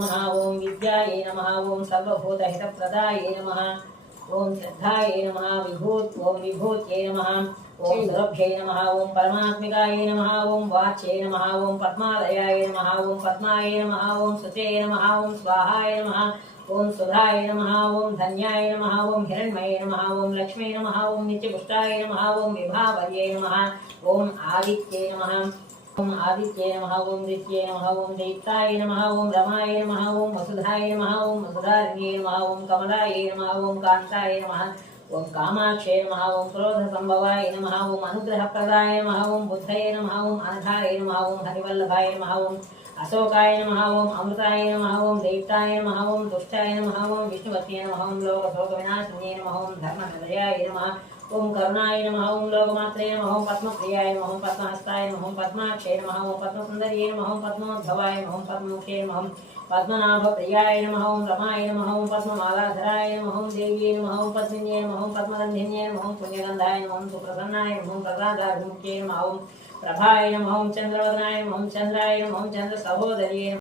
नमः ओम विद्याये नमः ओम सर्वभूतहितप्रदाये नमः ओम श्रद्धाये नमः विभूत्ये नमः ओम सुरभ्ये नमः ओम परमात्मिकाये नमः ओम वाच्ये नमः ओम पद्मालयाय नमः ओम पद्माय नमः ओम सुते नमः ओम स्वाहाय नमः ओम सुधाय नमः ओम धन्याय नमः ओम हिरण्मये नमः ओम लक्ष्मी नमः ओम नित्यपुष्टाय नमः ओम विभावर्ये नमः ओम आदित्ये नमः ओम आदित्ये नमः ओम दित्ये नमः ओम दैत्याय नमः ओम रमाय नमः ओम वसुधाय नमः ओम वसुधारिण्ये नमः ओम कमलाय नमः ओम कांताय नमः ओम कामाक्षे नमः ओम क्रोधसंभवाय नमः ओम अनुग्रहप्रदाय नमः ओम बुद्धये नमः ओम अनघाय नमः ओम हरिवल्लभाय नमः ओम अशोकाय नमः ओम अमृताय नमः ओम दैत्याय नमः ओम दुष्टाय नमः ओम विष्णुपत्ये नमः ओम लोकशोकविनाशिन्ये नमः ओम धर्महृदयाय नमः ओम करुणाय नमः ओम लोकमात्रे नमः ओम पद्मप्रियाय नमः ओम पद्महस्ताय नमः ओम पद्माक्षे नमः ओम पद्मसुन्दर्ये नमः ओम पद्मोद्भवाय नमः ओम पद्ममुखे नमः ओम पद्मनाभप्रियाय नमः ओम रमाय नमः ओम पद्ममालाधराय नमः ओम देव्ये नमः ओम पद्मिन्ये नमः ओम पद्मगन्धिन्ये नमः ओम पुण्यगन्धाय नमः ओम सुप्रसन्नाय नमः ओम प्रसादाभिमुख्ये नमः ओम प्रभाय नमः ओम चन्द्रवदनाय नमः ओम चन्द्राय नमः ओम चन्द्रसहोदर्ये